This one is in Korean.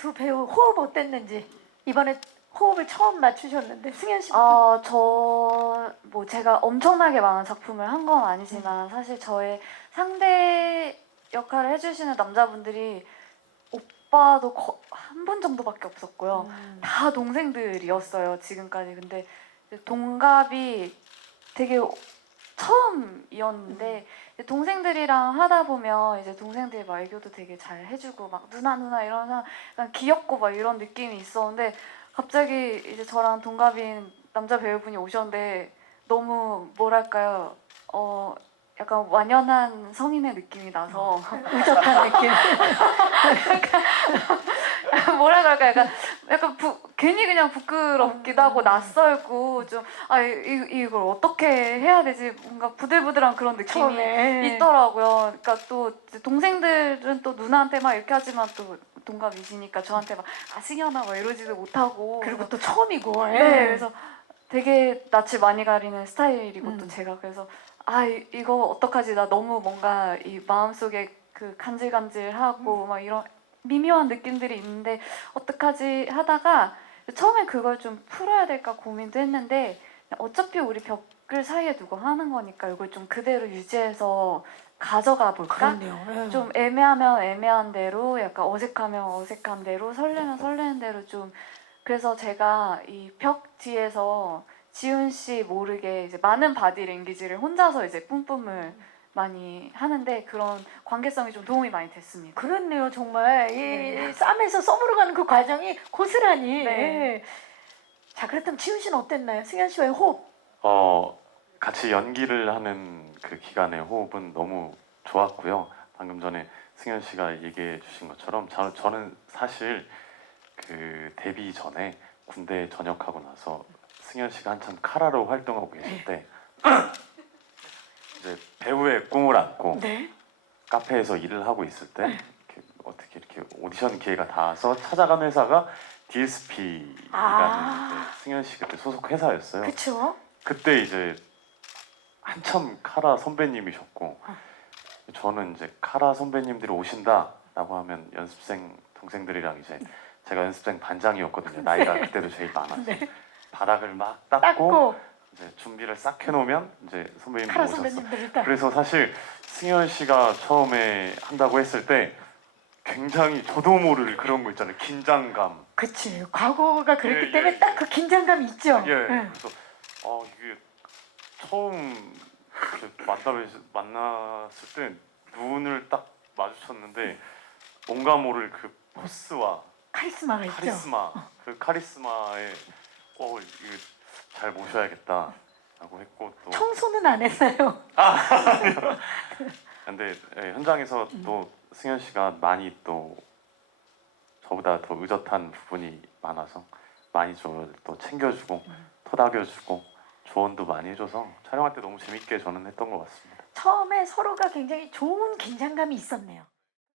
두 배우 호흡 어땠는지 이번에 호흡을 처음 맞추셨는데 승현 씨. 아, 저, 뭐, 제가 엄청나게 많은 작품을 한 건 아니지만, 사실 저의 상대 역할을 해주시는 남자분들이 오빠도 한 분 정도밖에 없었고요. 음. 다 동생들이었어요, 지금까지. 근데 동갑이 되게 처음이었는데, 이제 동생들이랑 하다 보면 이제 동생들이 막 애교도 되게 잘 해주고, 막 누나, 누나 이러면 약간 귀엽고 막 이런 느낌이 있었는데, 갑자기 이제 저랑 동갑인 남자 배우분이 오셨는데 너무 뭐랄까요? 어 약간 완연한 성인의 느낌이 나서 의젓한 느낌. 뭐라 그럴까 약간 약간 부, 괜히 그냥 부끄럽기도 하고 낯설고 좀 아 이걸 어떻게 해야 되지 뭔가 부들부들한 그런 느낌이 처음에 있더라고요. 그러니까 또 동생들은 또 누나한테 막 이렇게 하지만 또 동갑이시니까 저한테 막 아승현아 막 이러지도 못하고 그리고 또 처음이고. 예. 네, 그래서 되게 낯을 많이 가리는 스타일이고 또 음. 제가 그래서 아 이, 이거 어떡하지 나 너무 뭔가 이 마음속에 그 간질간질하고 막 이런 미묘한 느낌들이 있는데 어떡하지 하다가 처음에 그걸 좀 풀어야 될까 고민도 했는데 어차피 우리 벽을 사이에 두고 하는 거니까 이걸 좀 그대로 유지해서 가져가 볼까? 예. 좀 애매하면 애매한 대로 약간 어색하면 어색한 대로 설레면 설레는 대로 좀 그래서 제가 이 벽 뒤에서 지훈 씨 모르게 이제 많은 바디 랭귀지를 혼자서 이제 뿜뿜을 많이 하는데 그런 관계성이 좀 도움이 많이 됐습니다. 그렇네요, 정말 이 네. 쌈에서 썸으로 가는 그 과정이 고스란히. 네. 예. 자, 그렇다면 지훈 씨는 어땠나요? 승현 씨와의 호흡. 어 같이 연기를 하는 그 기간의 호흡은 너무 좋았고요. 방금 전에 승현 씨가 얘기해 주신 것처럼 저, 저는 사실 그 데뷔 전에 군대 전역하고 나서 승현 씨가 한참 카라로 활동하고 계실 때 이제 배우의 꿈을 안고 네. 카페에서 일을 하고 있을 때 이렇게 어떻게 이렇게 오디션 기회가 닿아서 찾아간 회사가 DSP라는 아. 승현 씨 그때 소속 회사였어요. 그렇죠. 그때 이제 한참 카라 선배님이셨고 어. 저는 이제 카라 선배님들이 오신다라고 하면 연습생 동생들이랑 이제 제가 연습생 반장이었거든요. 나이가 그때도 제일 많아서 네. 바닥을 막 닦고, 닦고 이제 준비를 싹 해놓으면 이제 선배님들 카라 오셨어. 선배님들이 딱. 그래서 사실 승현 씨가 처음에 한다고 했을 때 굉장히 저도 모를 그런 거 있잖아요. 긴장감. 그치. 과거가 그랬기 예, 때문에 예, 딱 그 긴장감이 있죠. 예. 예. 그래서 아 이게 처음 이렇게 만나 만났을 때 눈을 딱 마주쳤는데 뭔가 모를 그 포스와 카리스마가 있죠. 카리스마 그 카리스마에 어 이거 잘 모셔야겠다라고 했고 또 청소는 안 했어요. 근데 예, 현장에서 음. 또 승현 씨가 많이 또 저보다 더 의젓한 부분이 많아서 많이 저를 또 챙겨주고 음. 토닥여주고 조언도 많이 해줘서 촬영할 때 너무 재밌게 저는 했던 것 같습니다. 처음에 서로가 굉장히 좋은 긴장감이 있었네요.